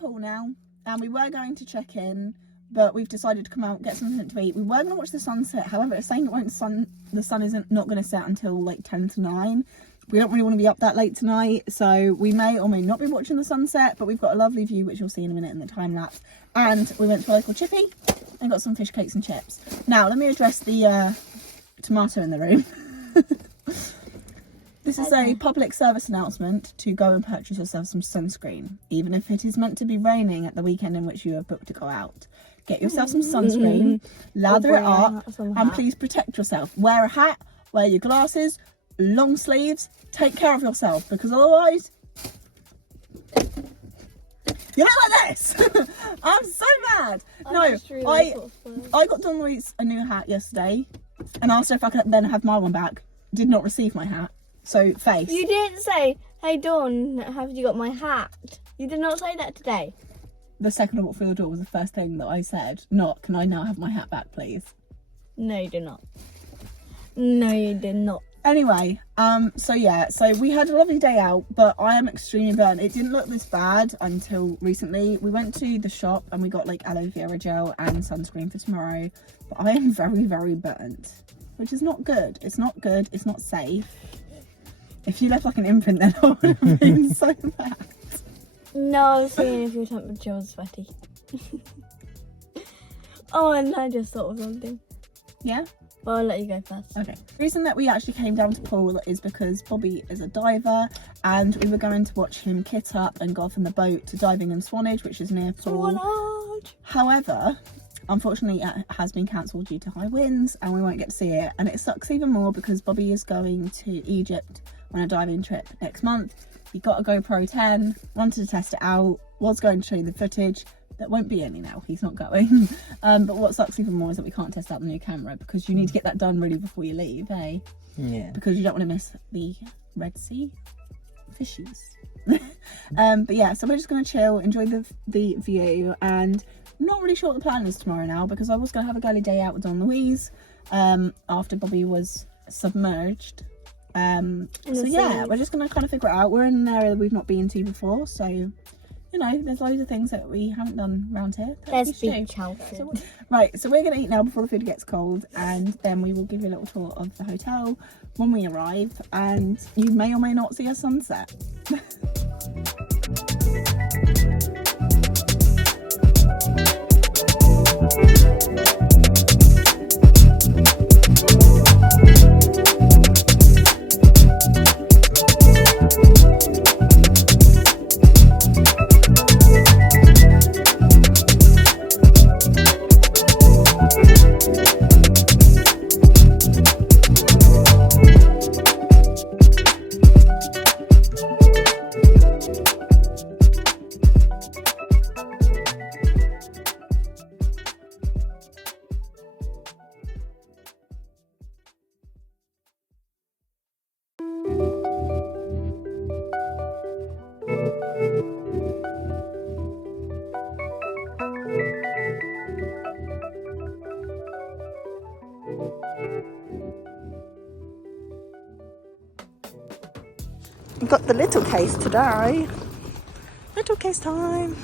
Poole now, and we were going to check in, but we've decided to come out, get something to eat. We were going to watch the sunset, however, it's saying the sun isn't not going to set until like 10 to 9. We don't really want to be up that late tonight, so we may or may not be watching the sunset, but we've got a lovely view, which you'll see in a minute in the time lapse. And we went to a local chippy and got some fish cakes and chips. Now, let me address the tomato in the room. This is a public service announcement to go and purchase yourself some sunscreen, even if it is meant to be raining at the weekend in which you have booked to go out. Get yourself some sunscreen, lather it up, and please protect yourself. Wear a hat, wear your glasses, long sleeves, take care of yourself, because otherwise you look like this. I'm so mad. I got Dawn-Louise a new hat yesterday and asked her if I could then have my one back. Did not receive my hat. So face. You didn't say, hey Dawn, have you got my hat? You did not say that today. The second I walked through the door was the first thing that I said. Not, can I now have my hat back, please? No, you did not. No, you did not. Anyway, so we had a lovely day out, but I am extremely burnt. It didn't look this bad until recently. We went to the shop and we got like aloe vera gel and sunscreen for tomorrow, but I am very, very burnt, which is not good. It's not good. It's not safe. If you left like an imprint, then I would have been so bad. No, I was seeing if your temperature was sweaty. Oh, and I just thought of something. Yeah? Well, I'll let you go first. Okay. The reason that we actually came down to Poole is because Bobby is a diver and we were going to watch him kit up and go off in the boat to diving in Swanage, which is near Poole. Swanage! However, unfortunately it has been cancelled due to high winds and we won't get to see it. And it sucks even more because Bobby is going to Egypt on a diving trip next month. He got a GoPro 10, wanted to test it out, was going to show you the footage. There won't be any now, he's not going. But what sucks even more is that we can't test out the new camera because you need to get that done really before you leave, eh? Yeah. Because you don't want to miss the Red Sea fishies. But yeah, so we're just going to chill, enjoy the view, and I'm not really sure what the plan is tomorrow now because I was going to have a girly day out with Dawn-Louise after Bobby was submerged. So yeah, we're just going to kind of figure it out. We're in an area that we've not been to before, so you know, there's loads of things that we haven't done around here. There's beach houses. So we're going to eat now before the food gets cold, and then we will give you a little tour of the hotel when we arrive, and you may or may not see a sunset. We've got the little case today. Little case time.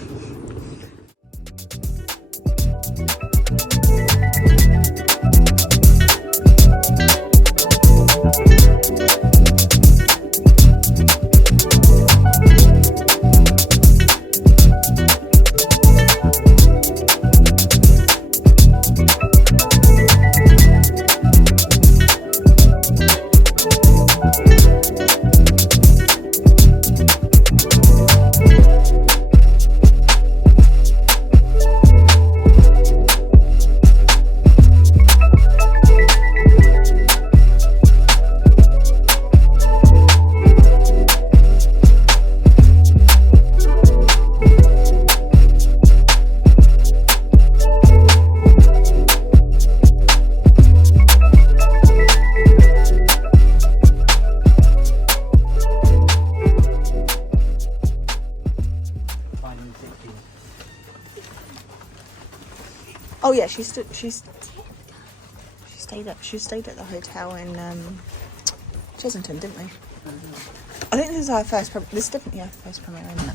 Oh yeah, she stayed at the hotel in Chesington, didn't we? I think this is our first. This is definitely our first Premier Inn.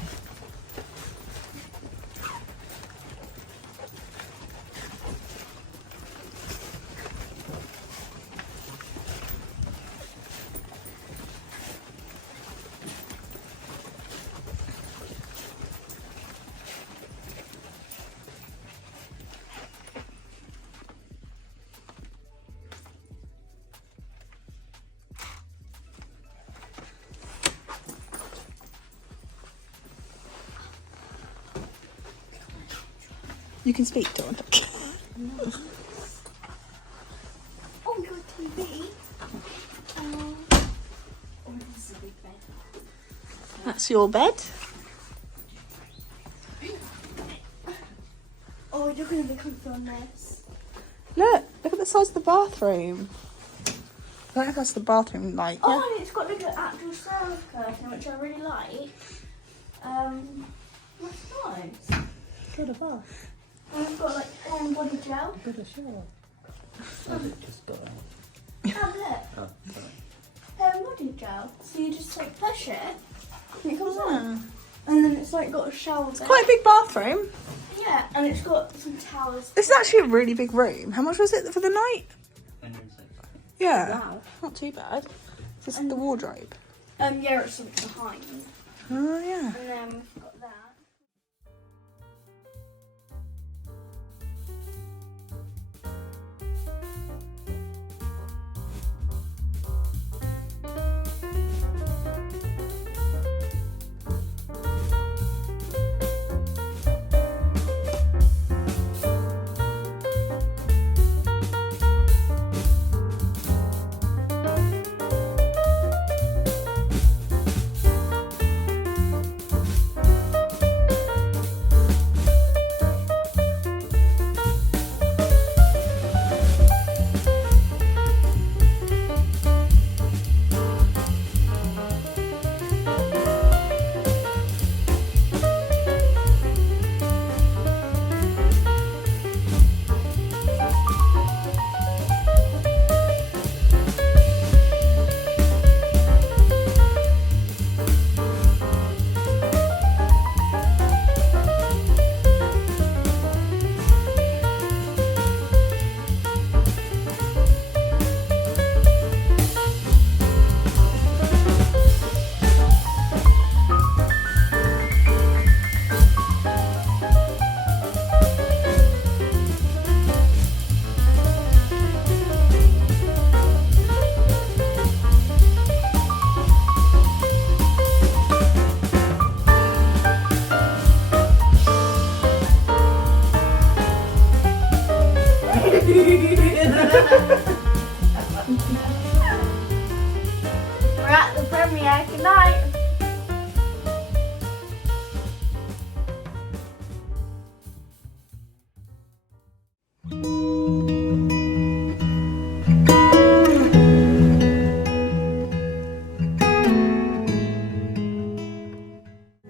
You can speak, Dawn. Oh, your TV. This is a big bed. That's your bed. Oh, you're going to be comfy on this. Look at the size of the bathroom. I don't know if that's the bathroom, like. Oh, Yeah. and it's got like an actual shower curtain, which I really like. That's nice. Good a bath. And it's got like body gel. Good a shower. Just got out. Oh, look. Oh, sorry. Body gel. So you just like push it, and it comes out. And then it's like got a shower bed. Quite a big bathroom. Yeah, and it's got some towels. This is actually a really big room. How much was it for the night? 106. Yeah. Wow. Not too bad. This is the wardrobe. Yeah, it's something behind. Oh, yeah. And then we've got that. We're at the premiere. Good night.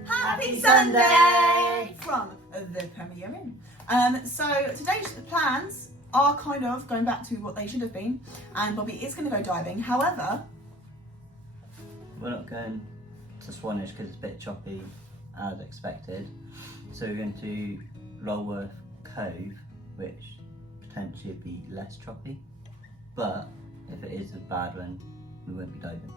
Happy Sunday! From the Premier Inn. So today's plans are kind of going back to what they should have been, and Bobby is going to go diving. However, We're not going to Swanage because it's a bit choppy as expected. So we're going to Lulworth Cove, which potentially would be less choppy. But if it is a bad one, we won't be diving.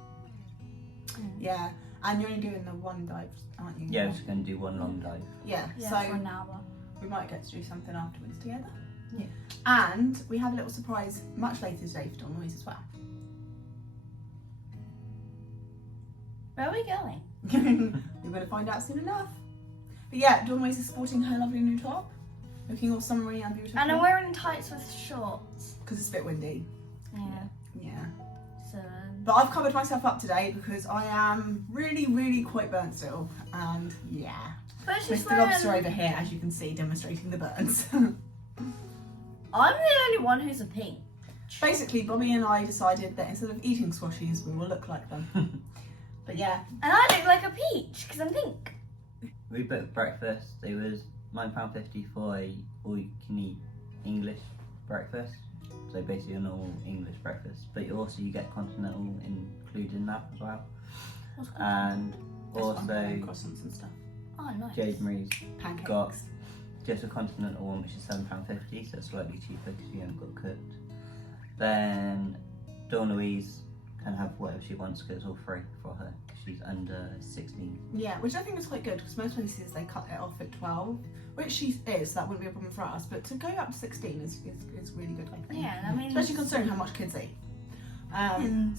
yeah, and you're only doing the one dive, aren't you? Yeah, we're just going to do one long dive. Yeah, Yeah, so for an hour. we might get to do something afterwards together. Yeah. And we have a little surprise much later today for Dawn-Louise as well. Where are we going? We're going to find out soon enough. But yeah, Dawn-Louise is sporting her lovely new top, looking all summery and beautiful. And I'm wearing tights with shorts. Because it's a bit windy. Yeah. Yeah. So. But I've covered myself up today because I am really quite burnt still. And yeah. But she's Mr. Lobster over here, as you can see, demonstrating the burns. I'm the only one who's a pink. Basically, Bobby and I decided that instead of eating squashies, we will look like them. But yeah. And I look like a peach because I'm pink. We booked breakfast. It was £9.50 for a all-you-can-eat English breakfast. So basically a normal English breakfast. But you get continental included in that as well. And also croissants and stuff. Oh, nice. Jade Marie's Pancakes. got just a continental one, which is £7.50, so it's slightly cheaper because you haven't got cooked. Then Dawn-Louise can have whatever she wants because it's all free for her because she's under 16. Yeah, which I think is quite good because most places they cut it off at 12, which she is, so that wouldn't be a problem for us. But to go up to 16 is really good, I think. Yeah, I mean. Especially considering how much kids eat.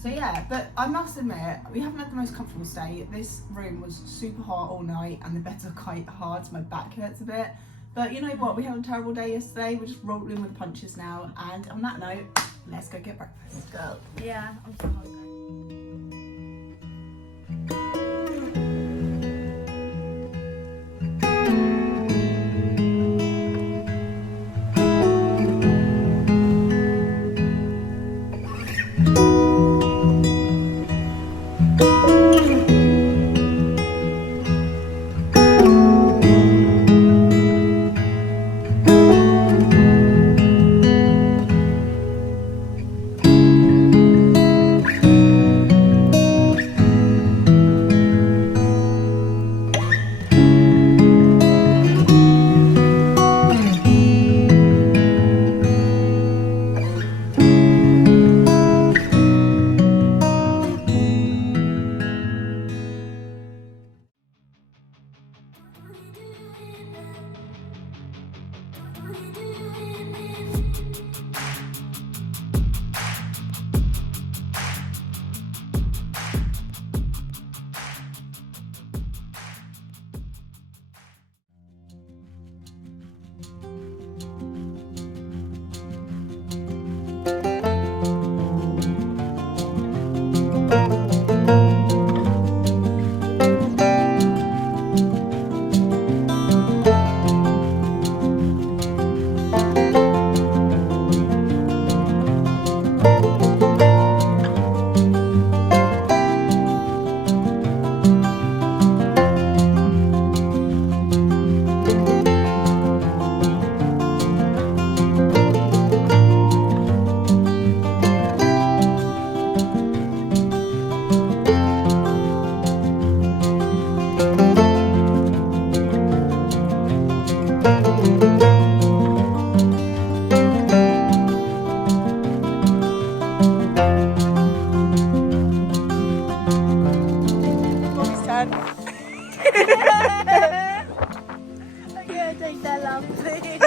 So yeah, but I must admit, we haven't had the most comfortable stay. This room was super hot all night and the beds are quite hard, so my back hurts a bit. But you know what? We had a terrible day yesterday. We're just rolling with the punches now. And on that note, let's go get breakfast. Let's go. Yeah, I'm so hungry. Take that love, please.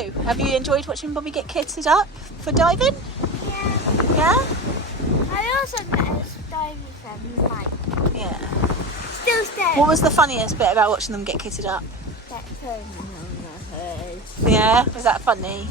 So, have you enjoyed watching Bobby get kitted up for diving? Yeah. Yeah? I also met a diving friend, Mike. Yeah. Still staying. What was the funniest bit about watching them get kitted up? That turning on the hood. Yeah, was that funny?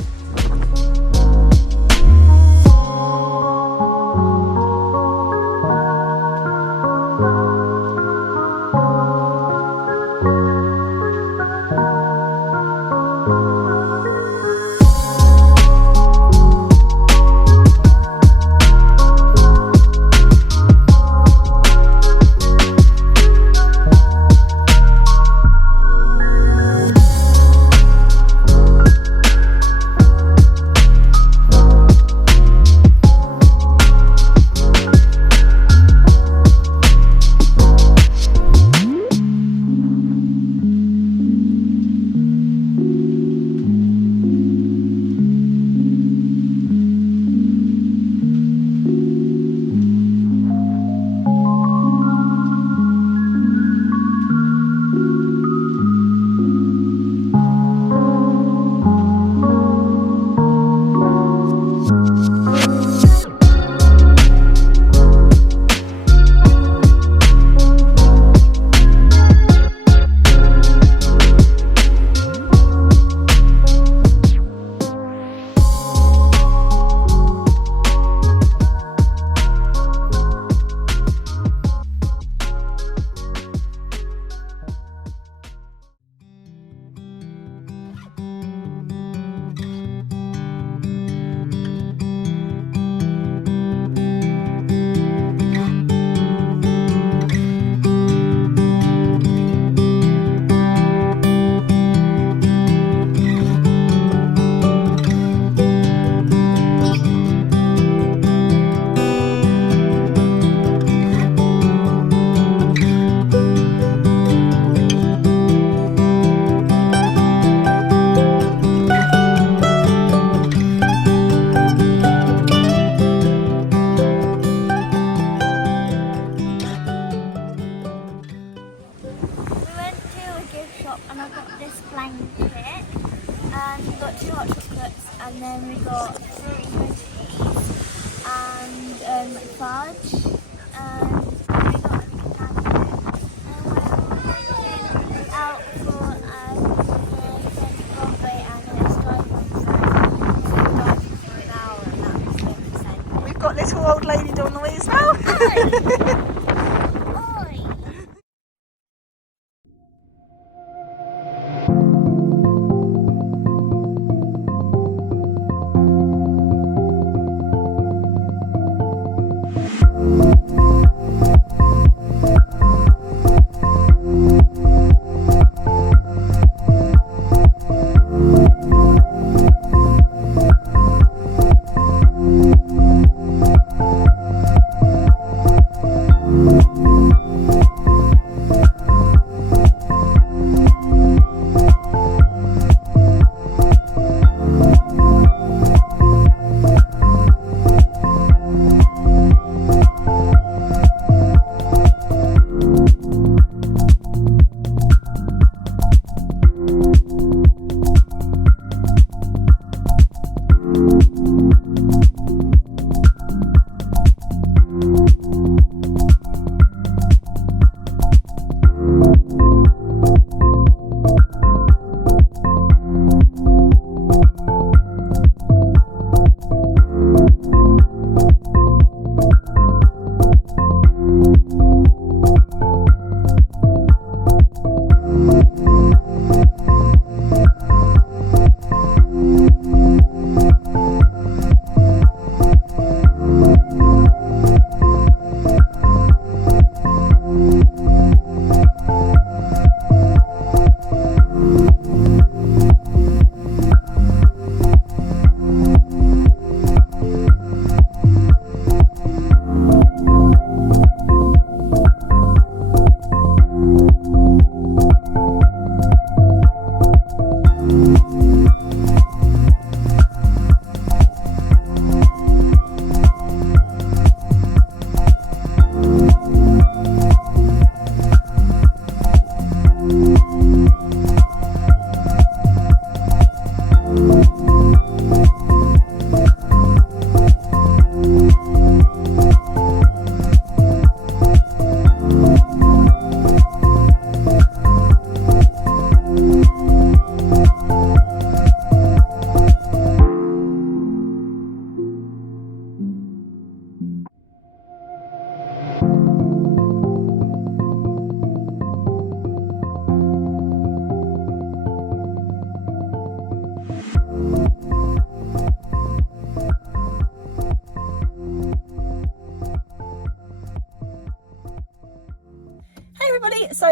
And I got this blanket, and we got 2 hot chocolates, and then we got 3 cookies, and fudge, and we got a pancake, and we're out for coffee, and it's diving for an hour, and that's it. We've got little old lady Dawn-Louise now.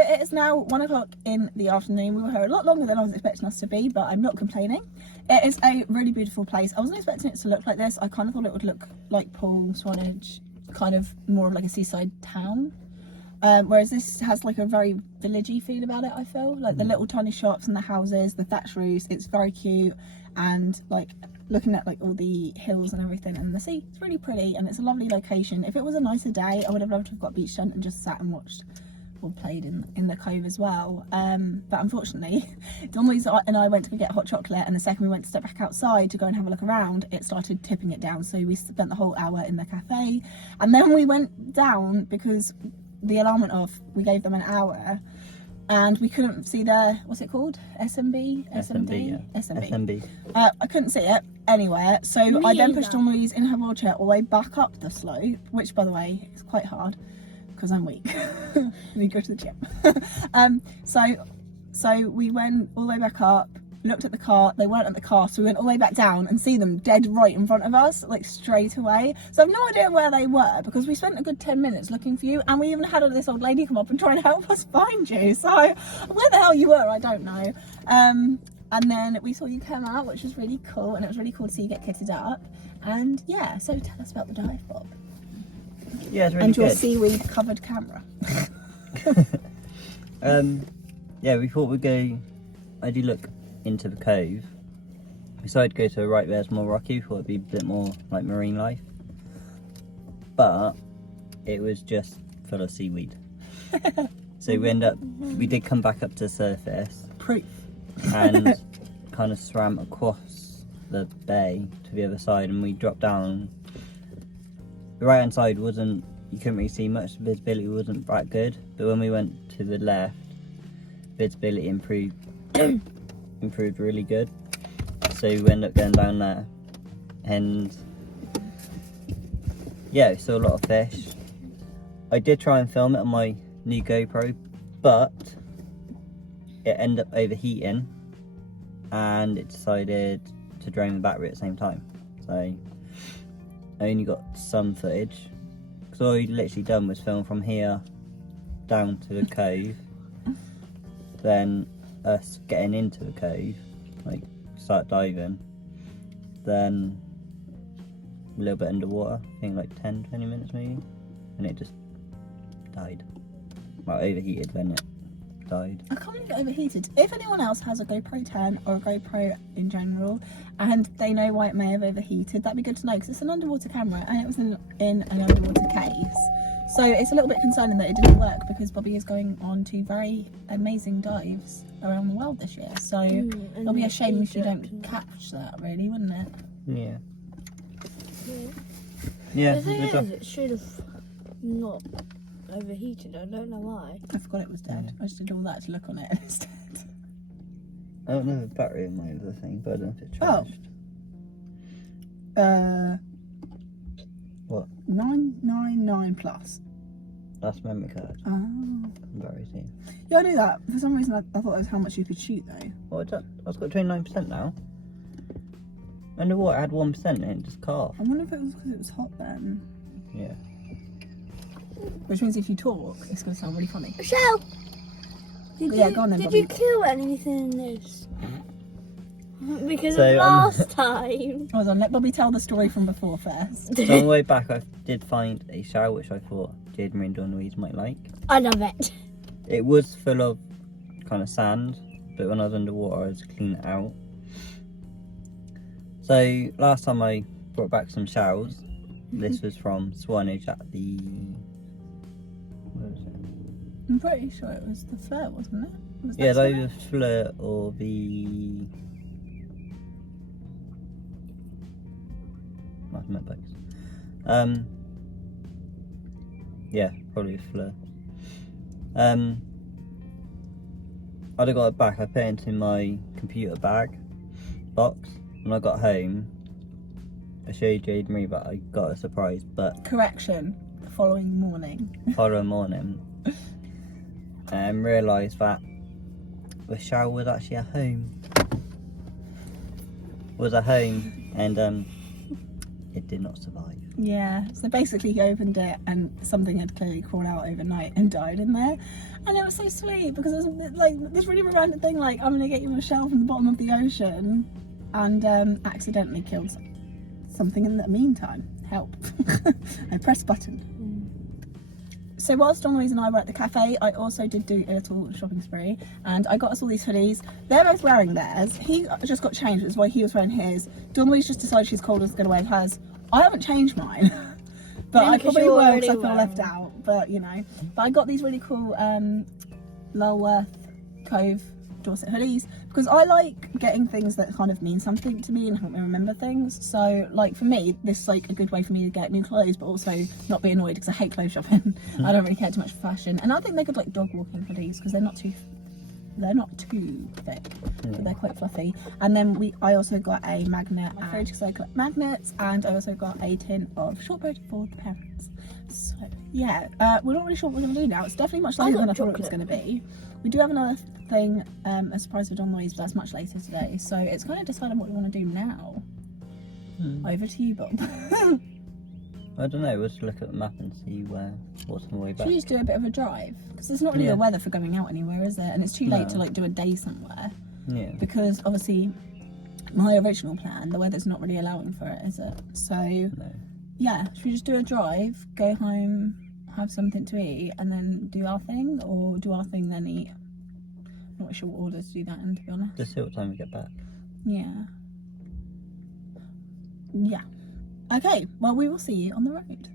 it is now 1 o'clock in the afternoon. We were here a lot longer than I was expecting us to be, but I'm not complaining. It is a really beautiful place. I wasn't expecting it to look like this. I kind of thought it would look like Poole, Swanage, kind of more of like a seaside town. Whereas this has like a very villagey feel about it, I feel. Like the little tiny shops and the houses, the thatch roofs, it's very cute. And like looking at like all the hills and everything and the sea, it's really pretty and it's a lovely location. If it was a nicer day, I would have loved to have got beach tent and just sat and watched or played in the cove as well. But unfortunately, Dawn-Louise and I went to go get hot chocolate, and the second we went to step back outside to go and have a look around, it started tipping it down. So we spent the whole hour in the cafe, and then we went down because the alarm went off. We gave them an hour and we couldn't see their, what's it called? SMB? SMB. I couldn't see it anywhere. So I then pushed Dawn-Louise in her wheelchair all the way back up the slope, which by the way is quite hard because I'm weak. I need to go to the gym. So we went all the way back up, looked at the car, they weren't at the car, so we went all the way back down and see them dead right in front of us, like straight away. So I've no idea where they were because we spent a good 10 minutes looking for you, and we even had this old lady come up and try and help us find you. So where the hell you were, I don't know. And then we saw you come out, which was really cool, and it was really cool to see you get kitted up. And yeah, so tell us about the dive, Bob. Yeah, it's really and your good. seaweed covered camera. Yeah, we thought we'd go, I do look into the cove. We decided to go to the right where it's more rocky. We thought it'd be a bit more like marine life, but it was just full of seaweed. So we did come back up to the surface Proof. and kind of swam across the bay to the other side, and we dropped down. The right hand side you couldn't really see much. The visibility wasn't that good, but when we went to the left, visibility improved really good. So we ended up going down there, and yeah, we saw a lot of fish. I did try and film it on my new GoPro, but it ended up overheating and it decided to drain the battery at the same time. So I only got some footage, because all I literally done was film from here down to the cove, then us getting into the cove, like start diving, then a little bit underwater, I think like 10-20 minutes maybe, and it just died. Well, overheated when it died. I can't believe it overheated. If anyone else has a GoPro 10 or a GoPro in general and they know why it may have overheated, that'd be good to know, because it's an underwater camera and it was in an underwater case. So it's a little bit concerning that it didn't work, because Bobby is going on 2 very amazing dives around the world this year. So it'll be a shame if you don't catch that, really, wouldn't it? Yeah. Yeah. The thing is, it should have not overheated. I don't know why. I forgot it was dead. I just did all that to look on it and it's dead. I don't know the battery in my other thing, but I don't know if it's charged. What? 999 plus. That's memory card. Oh. Batteries here. Yeah, I knew that. For some reason, I thought that was how much you could shoot, though. Oh, I've got 29% now. Underwater, I had 1% and it just cut off. I wonder if it was because it was hot then. Yeah. Which means if you talk, it's going to sound really funny. Michelle! Go on then, Did Bobby. you kill anything in this? Because So, last time. Hold on, let Bobby tell the story from before first. So on the way back, I did find a shower which I thought Jade and Dawn-Louise might like. I love it. It was full of kind of sand, but when I was underwater, I was clean it out. So last time I brought back some shells. This was from Swanage at the... Where was it? I'm pretty sure it was the flirt, wasn't it? Was that Yeah, Swanage? either Flirt or the... Might have both. Yeah, probably Flirt. I'd have got it back. I put it into my computer bag box. When I got home, I showed Jade Marie that I got a surprise, but Correction, the following morning. following morning, and realised that the shower was actually at home. And it did not survive. Yeah, so basically he opened it and something had clearly crawled out overnight and died in there. And it was so sweet because it was like this really romantic thing, like I'm gonna get you a shell from the bottom of the ocean, and accidentally killed something in the meantime. Help. I pressed button. So whilst Dawn-Louise and I were at the cafe, I also did do a little shopping spree, and I got us all these hoodies. They're both wearing theirs. He just got changed, which is why he was wearing his. Dawn-Louise just decided she's cold and is going to wear hers. I haven't changed mine, but I probably will because I feel left out, but you know. But I got these really cool Lulworth Cove Dorset hoodies because I like getting things that kind of mean something to me and help me remember things. So like for me, this is like a good way for me to get new clothes, but also not be annoyed because I hate clothes shopping. I don't really care too much for fashion, and I think they're good like dog walking hoodies because they're not too thick, but they're quite fluffy. And then I also got a magnet, my fridge, because I collect magnets, and I also got a tin of shortbread for the parents. So yeah, we're not really sure what we're going to do now. It's definitely much later than I thought it was going to be. We do have another thing, a surprise for Dawn-Louise, but that's much later today. So it's kind of deciding what we want to do now. Over to you, Bob. I don't know, we'll just look at the map and see what's on the way back. Should we just do a bit of a drive? Because there's not really the weather for going out anywhere, is there? And it's too late to like do a day somewhere. Yeah. Because obviously my original plan, the weather's not really allowing for it, is it? So yeah, should we just do a drive, go home, have something to eat, and then do our thing, or do our thing then eat? I'm not sure what order to do that in, to be honest. Just see what time we get back. Yeah. Yeah. Okay, well we will see you on the road.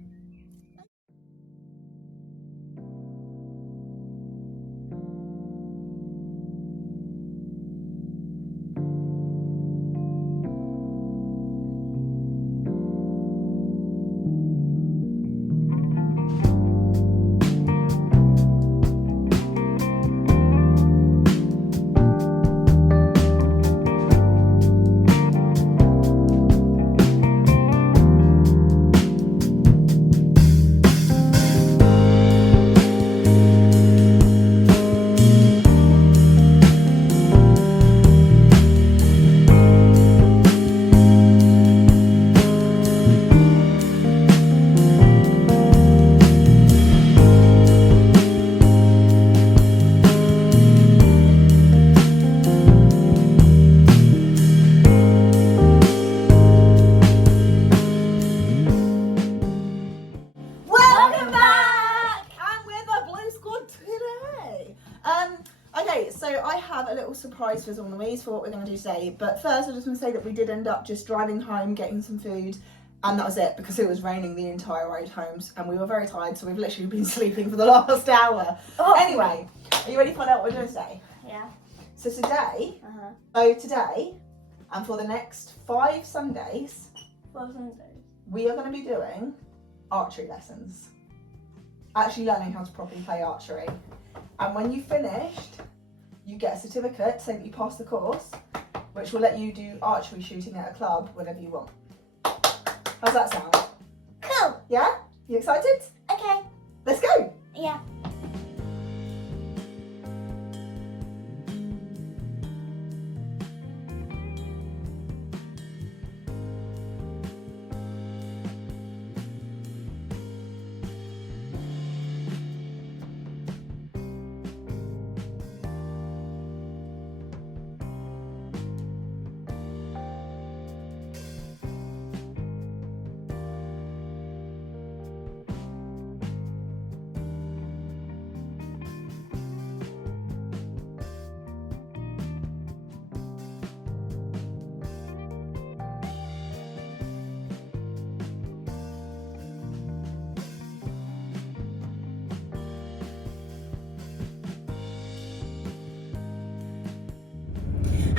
Surprise for Dawn-Louise for what we're going to do today, but first I just want to say that we did end up just driving home, getting some food, and that was it because it was raining the entire road home and we were very tired, so we've literally been sleeping for the last hour. Anyway, are you ready to find out what we're doing today? Yeah. So today and for the next 5 Sundays, we are going to be doing archery lessons, actually learning how to properly play archery. And when you've finished, you get a certificate saying that you passed the course, which will let you do archery shooting at a club whenever you want. How's that sound? Cool. Yeah? You excited? Okay. Let's go. Yeah.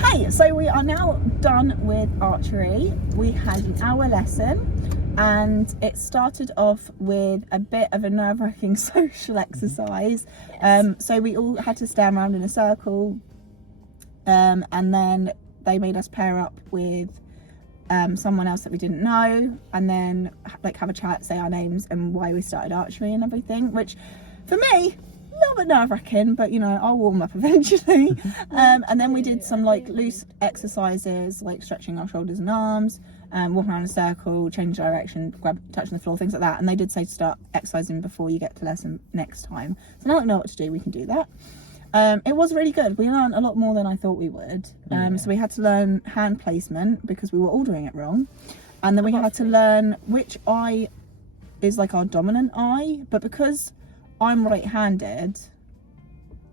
Hi, so we are now done with archery. We had an hour lesson and it started off with a bit of a nerve-wracking social exercise. So we all had to stand around in a circle, and then they made us pair up with someone else that we didn't know, and then like have a chat, say our names and why we started archery and everything, which for me, little bit nerve-wracking, but you know, I'll warm up eventually. And then we did some like loose exercises, like stretching our shoulders and arms, walking around in a circle, change direction, touching the floor, things like that. And they did say to start exercising before you get to lesson next time. So now I know what to do, we can do that. It was really good. We learned a lot more than I thought we would. So we had to learn hand placement because we were all doing it wrong. And then we had to learn which eye is like our dominant eye. But because I'm right-handed,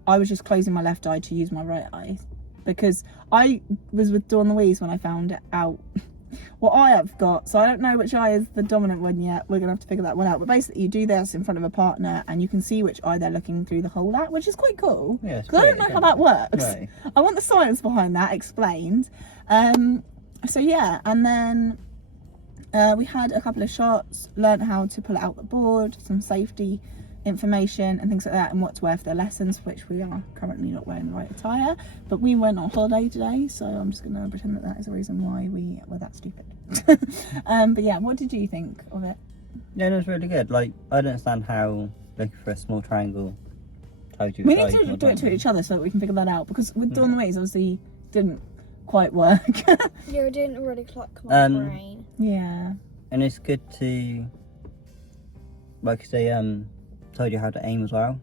I was just closing my left eye to use my right eye. Because I was with Dawn-Louise when I found out what eye I've got. So I don't know which eye is the dominant one yet. We're going to have to figure that one out. But basically you do this in front of a partner and you can see which eye they're looking through the hole at, which is quite cool. Yeah, because I don't know how that works. Right. I want the science behind that explained. So yeah, and then we had a couple of shots, learned how to pull it out the board, some safety information and things like that, and what to wear for the lessons, which we are currently not wearing the right attire, but we went on holiday today, so I'm just going to pretend that is the reason why we were that stupid. But yeah, what did you think of it? Yeah, it was really good. Like, I don't understand how looking for a small triangle tells you. We need to do it to each other so that we can figure that out, because with Dawn-Louise obviously didn't quite work. Yeah, it didn't really click my brain. Yeah. And it's good to, like I say, told you how to aim as well,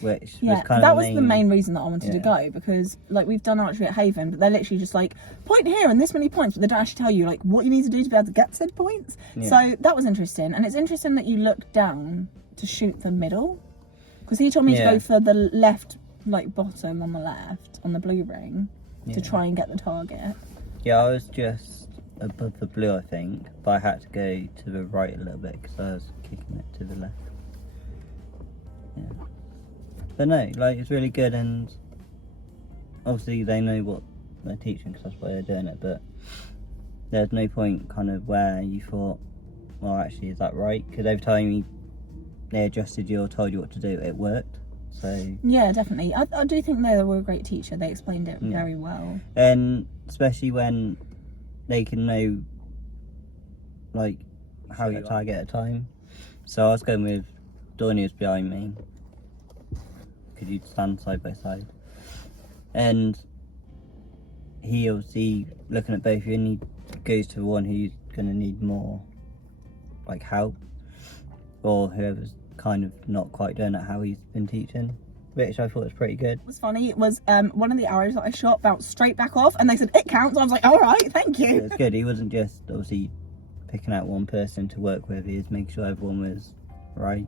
which was kind that of was the main reason that I wanted to go, because like we've done archery at Haven, but they're literally just like point here and this many points, but they don't actually tell you like what you need to do to be able to get said points. So that was interesting, and it's interesting that you look down to shoot the middle, because he told me to go for the left, like bottom on the left on the blue ring to try and get the target. Yeah, I was just above the blue I think, but I had to go to the right a little bit because I was kicking it to the left. Yeah, but no, like it's really good, and obviously they know what they're teaching because that's why they're doing it, but there's no point kind of where you thought, well actually is that right, because every time they adjusted you or told you what to do, it worked. So yeah, definitely. I do think they were a great teacher. They explained it very well, and especially when they can know like how you target at a time. So I was going with Dawn was behind me because you'd stand side by side, and he obviously looking at both of you, and he goes to the one who's going to need more like help, or whoever's kind of not quite doing it how he's been teaching, which I thought was pretty good. What was funny, it was one of the arrows that I shot bounced straight back off, and they said it counts. I was like, all right, thank you. It was good. He wasn't just obviously picking out one person to work with, he was making sure everyone was right.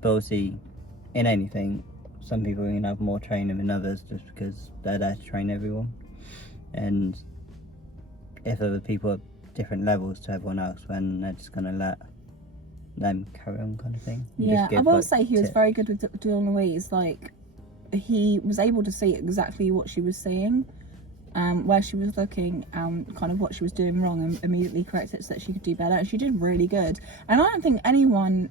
But obviously in anything, some people are going to have more training than others just because they're there to train everyone, and if other people are different levels to everyone else, then they're just going to let them carry on kind of thing. Yeah, I will say he was very good with Dawn-Louise. Like, he was able to see exactly what she was seeing, where she was looking, and kind of what she was doing wrong, and immediately correct it so that she could do better, and she did really good. And I don't think anyone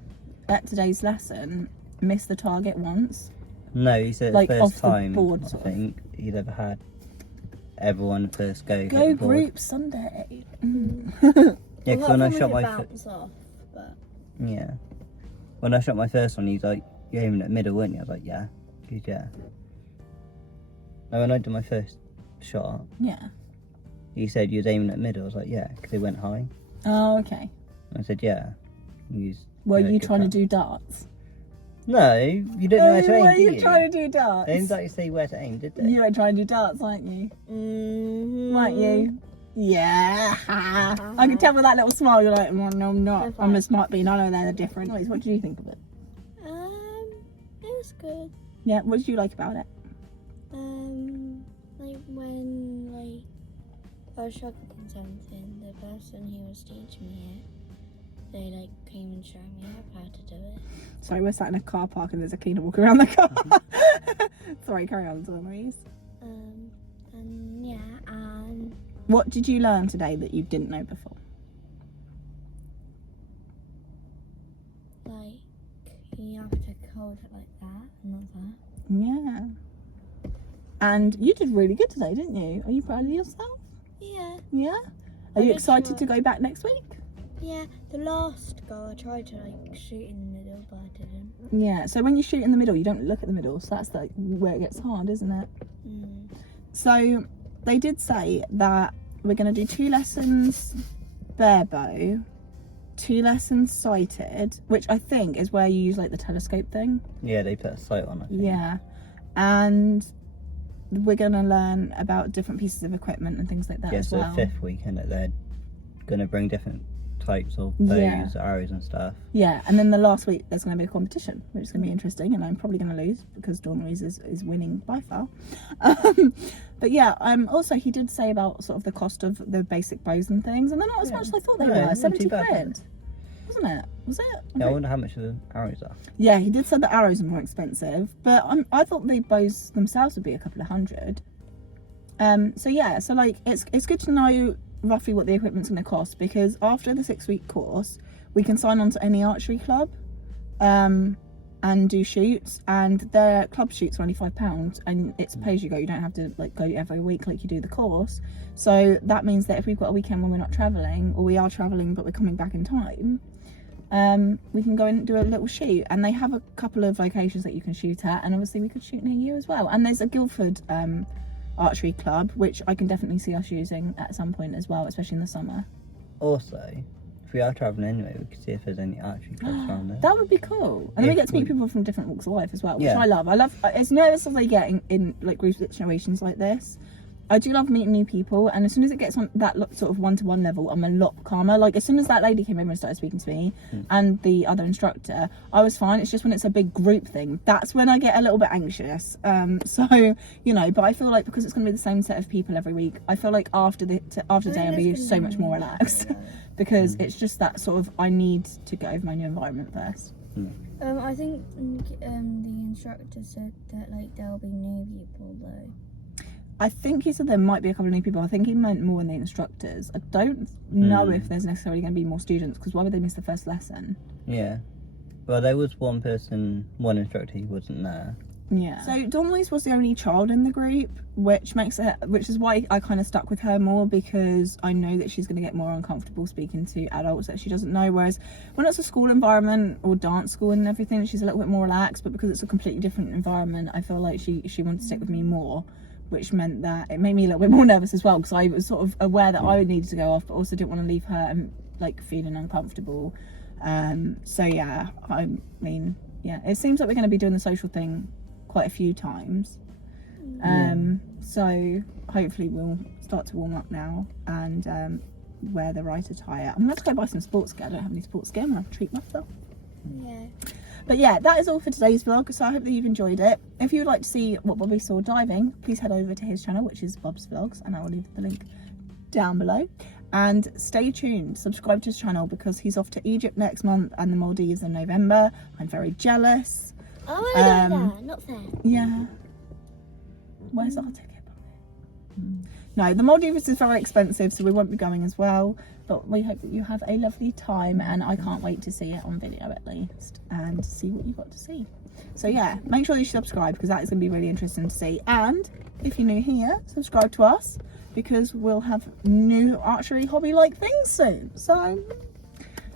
at today's lesson missed the target once. No, he said like, the first time board, I think he'd ever had everyone first go group Sunday. Yeah, because when I shot my when I shot my first one, he's like, you're aiming at middle, weren't you? I was like, yeah. He's yeah. And when I did my first shot, he said you was aiming at middle. I was like, yeah, because it went high. Oh, okay. I said, yeah. Were you trying to do darts? No, you don't know where to aim, Were do you you? trying to do darts? They didn't actually say where to aim, did they? You were trying to do darts, weren't you? Weren't you? Yeah. I can tell with that little smile you're like, well, no, I'm not. I'm a smart bean. I know they're different. Anyways, what did you think of it? It was good. Yeah, what did you like about it? Like when I was struggling something, the person who was teaching me it, they came and showed me how to do it. Sorry, we're sat in a car park and there's a cleaner walking around the car. Sorry, carry on, Dawn-Louise. And what did you learn today that you didn't know before? Like, you have to hold it like that, and not that. Yeah. And you did really good today, didn't you? Are you proud of yourself? Yeah. Yeah? Are you excited to go back next week? Yeah, the last go I tried to like shoot in the middle, but I didn't. Yeah, so when you shoot in the middle, you don't look at the middle, so that's like where it gets hard, isn't it? So they did say that we're going to do 2 lessons bare bow, 2 lessons sighted, which I think is where you use like the telescope thing. Yeah, they put a sight on it. Yeah, and we're going to learn about different pieces of equipment and things like that as so well. the 5th weekend that they're going to bring different types of bows, arrows and stuff. Yeah, and then the last week there's going to be a competition, which is going to be interesting, and I'm probably going to lose because Dawn-Louise is winning by far. But yeah, also he did say about sort of the cost of the basic bows and things, and they're not as much as I thought they were. 70 quid, wasn't it? Was it? Yeah, I wonder how much the arrows are. Yeah, he did say the arrows are more expensive, but I thought the bows themselves would be a couple of hundred. So yeah, so like it's good to know roughly what the equipment's going to cost, because after the 6-week course we can sign on to any archery club and do shoots, and their club shoots are only £5 and it's pay as you go. You don't have to like go every week like you do the course. So that means that if we've got a weekend when we're not travelling, or we are travelling but we're coming back in time, we can go and do a little shoot, and they have a couple of locations that you can shoot at, and obviously we could shoot near you as well. And there's a Guildford archery club, which I can definitely see us using at some point as well, especially in the summer. Also, if we are travelling anyway, we could see if there's any archery clubs around there. That would be cool. And then we get to meet people from different walks of life as well, which Yeah. I love. As nervous as I get in like group situations like this, I do love meeting new people, and as soon as it gets on that sort of one-to-one level, I'm a lot calmer. Like as soon as that lady came over and started speaking to me and the other instructor, I was fine. It's just when it's a big group thing, that's when I get a little bit anxious. So you know, but I feel like because it's going to be the same set of people every week, I feel like after the day I'll be so much more relaxed because it's just that sort of, I need to get over my new environment first. I think the instructor said that like there'll be new people though. I think he said there might be a couple of new people. I think he meant more than the instructors. I don't know if there's necessarily going to be more students, because why would they miss the first lesson? Yeah. Well, there was one instructor, he wasn't there. Yeah. So Dawn-Louise was the only child in the group, which is why I kind of stuck with her more, because I know that she's going to get more uncomfortable speaking to adults that she doesn't know. Whereas when it's a school environment or dance school and everything, she's a little bit more relaxed. But because it's a completely different environment, I feel like she wanted to stick with me more, which meant that it made me a little bit more nervous as well, because I was sort of aware that I needed to go off, but also didn't want to leave her and like feeling uncomfortable. So yeah, I mean, yeah, it seems like we're going to be doing the social thing quite a few times. So hopefully we'll start to warm up now and wear the right attire. I'm going to go buy some sports gear. I don't have any sports gear. I'm going to have to treat myself. Yeah. But yeah, that is all for today's vlog, so I hope that you've enjoyed it. If you would like to see what Bobby saw diving, please head over to his channel, which is Bob's Vlogs, and I will leave the link down below. And stay tuned, subscribe to his channel, because he's off to Egypt next month and the Maldives in November. I'm very jealous. I want to go there, not there. Yeah. Where's our ticket? No, the Maldives is very expensive, so we won't be going as well. But we hope that you have a lovely time, and I can't wait to see it on video at least and see what you got to see. So yeah, make sure you subscribe, because that is going to be really interesting to see. And if you're new here, subscribe to us, because we'll have new archery hobby-like things soon. So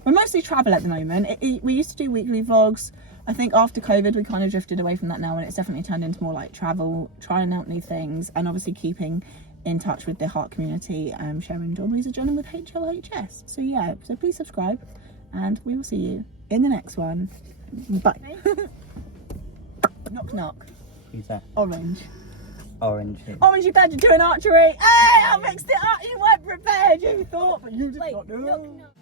we're mostly travel at the moment. We used to do weekly vlogs. I think after COVID we kind of drifted away from that now, and it's definitely turned into more like travel, trying out new things, and obviously keeping in touch with the heart community, sharing Dawn-Louise and joining with HLHS. So yeah, so please subscribe, and we will see you in the next one. Bye. Knock knock. Who's that? Orange. Orange. Orange, you glad you're doing archery? Hey, I mixed it up. You weren't prepared. You thought, but you did not do. Knock knock.